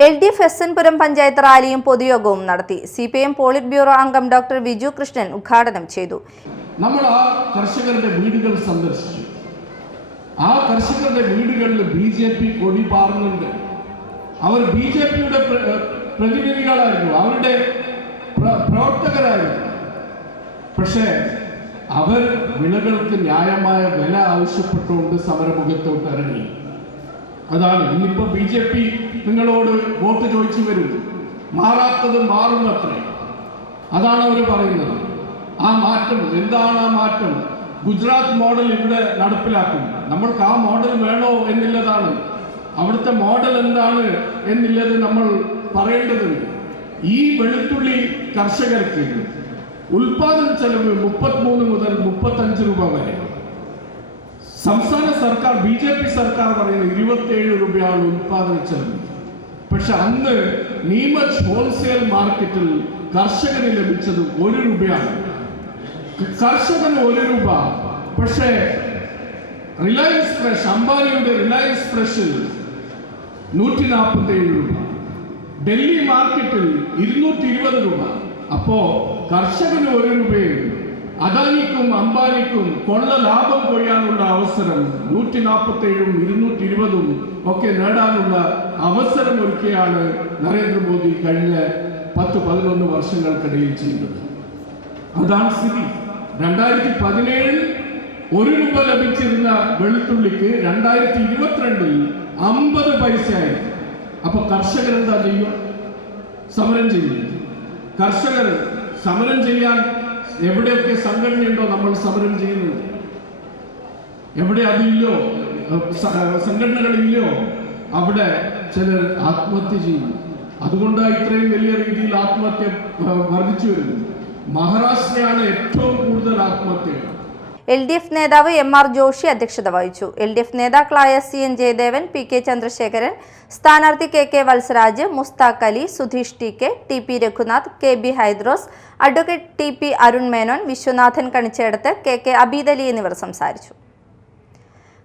LDF SNPuram panchayat റാലിയും പൊതുയോഗവും നടത്തി. CPM polit bureau അംഗം ഡോക്ടർ വിജു കൃഷ്ണൻ ഉദ്ഘാടനം ചെയ്തു. നമ്മൾ ആ കർഷകരുടെ വീടുകൾ സന്ദർശിച്ചു. ആ കർഷകരുടെ വീടുകളിൽ BJP കൊടി പാറുന്നുണ്ട്. അവർ BJPയുടെ പ്രതിനിധികളായിരുന്നു, അവരുടെ പ്രവർത്തകരായിരുന്നു. പക്ഷേ അവർ വിളകൾക്ക് ന്യായമായ വില ആവശ്യപ്പെട്ടുകൊണ്ട് സമരമുഖത്തോട്ട് ഇറങ്ങി. അതാണ് ഇന്നിപ്പോ BJP നിങ്ങളോട് വോട്ട് ചോദിച്ചു വരും, മാറാത്തത് മാറുമത്രേ. അതാണ് അവർ പറയുന്നത്. ആ മാറ്റം എന്താണ്? ആ മാറ്റം ഗുജറാത്ത് മോഡൽ ഇവിടെ നടപ്പിലാക്കും. നമ്മൾക്ക് ആ മോഡൽ വേണോ എന്നുള്ളതാണ്, അവിടുത്തെ മോഡൽ എന്താണ് എന്നുള്ളത് നമ്മൾ പറയേണ്ടതുണ്ട്. ഈ വെളുത്തുള്ളി കർഷകർക്ക് ഉൽപാദന ചെലവ് 33 മുതൽ 35 രൂപ വരെ. സംസ്ഥാന സർക്കാർ BJP സർക്കാർ പറയുന്നത് 27 രൂപയാണ് ഉൽപാദന ചെലവ്. പക്ഷെ അന്ന് നീമച്ച് ഹോൾസെയിൽ മാർക്കറ്റിൽ കർഷകന് ലഭിച്ചത് 1 രൂപയാണ്. കർഷകന് 1 രൂപ. പക്ഷേ റിലയൻസ് ഫ്രഷ്, അംബാനിയുടെ റിലയൻസ് ഫ്രഷിൽ 147 രൂപ, ഡൽഹി മാർക്കറ്റിൽ 220 രൂപ. അപ്പോ കർഷകന് 1 രൂപയും അദാനിക്കും അംബാനിക്കും കൊള്ള ലാഭം കൊയ്യാനുള്ള അവസരം 147ഉം 220ഉം ഒക്കെ നേടാനുള്ള അവസരം ഒരുക്കിയാണ് നരേന്ദ്രമോദി കഴിഞ്ഞ 10-11 വർഷങ്ങൾക്കിടയിൽ ചെയ്യുന്നത്. അതാണ് സ്ഥിതി. 2017 1 രൂപ ലഭിച്ചിരുന്ന വെളുത്തുള്ളിക്ക് 2022 50 പൈസയായി. അപ്പൊ കർഷകർ എന്താ ചെയ്യും? സമരം ചെയ്യും. കർഷകർ സമരം ചെയ്യാൻ എവിടെയൊക്കെ സംഘടനയുണ്ടോ നമ്മൾ സമരം ചെയ്യുന്നത്, എവിടെ അതില്ലോ, സംഘടനകളില്ലോ, അവിടെ ചിലർ ആത്മഹത്യ ചെയ്യും. അതുകൊണ്ടാണ് ഇത്രയും വലിയ രീതിയിൽ ആത്മഹത്യ വർദ്ധിച്ചു വരുന്നത്. മഹാരാഷ്ട്രയാണ് ഏറ്റവും കൂടുതൽ ആത്മഹത്യകൾ. LDF നേതാവ് MR ജോഷി അധ്യക്ഷത വഹിച്ചു. LDF നേതാക്കളായ CN ജയദേവൻ, PK ചന്ദ്രശേഖരൻ, സ്ഥാനാർത്ഥി KK Valsaraj, Mushtaq Ali, Sudheesh TK, TP Raghunath, KB Hydros, advocate TP Arun Menon, Viswanathan Kanichedath, KK Abid Ali എന്നിവർ സംസാരിച്ചു.